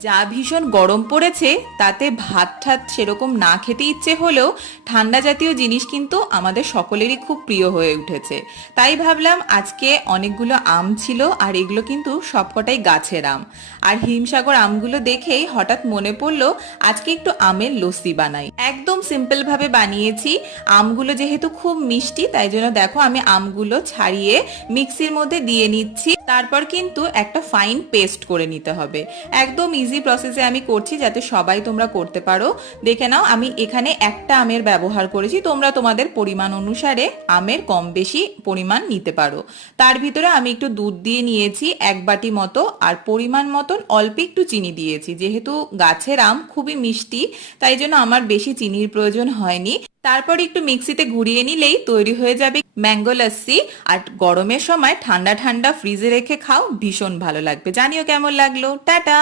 যা ভীষণ গরম পড়েছে তাতে ভাত ঠাত সেরকম না খেতে ইচ্ছে হলেও ঠান্ডা জাতীয় জিনিস কিন্তু আমাদের সকলেরই খুব প্রিয় হয়ে উঠেছে। তাই ভাবলাম আজকে অনেকগুলো আম ছিল আর এগুলো কিন্তু সবকটাই গাছের আম। আর হিমসাগর আমগুলো দেখেই হঠাৎ মনে পড়লো আজকে একটু আমের লস্যি বানাই। একদম সিম্পল ভাবে বানিয়েছি। আমগুলো যেহেতু খুব মিষ্টি তাই জন্য দেখো আমি আমগুলো ছাড়িয়ে মিক্সির মধ্যে দিয়ে নিচ্ছি। তারপর কিন্তু একটা ফাইন পেস্ট করে নিতে হবে। একদম ইজি প্রসেসে আমি করছি যাতে সবাই তোমরা করতে পারো। দেখে নাও আমি এখানে একটা আমের ব্যবহার করেছি, তোমরা তোমাদের পরিমাণ অনুসারে আমের কম বেশি পরিমাণ নিতে পারো। তার ভিতরে আমি একটু দুধ দিয়ে নিয়েছি 1 বাটি মতো, আর পরিমাণ মতন অল্প একটু চিনি দিয়েছি। যেহেতু গাছের আম খুবই মিষ্টি তাই জন্য আমার বেশি চিনির প্রয়োজন হয়নি। তারপর একটু মিক্সিতে ঘুরিয়ে নিলেই তৈরি হয়ে যাবে ম্যাঙ্গো লস্যি। আর গরমের সময় ঠান্ডা ঠান্ডা ফ্রিজে রেখে খাও, ভীষণ ভালো লাগবে। জানিও কেমন লাগলো। টাটা।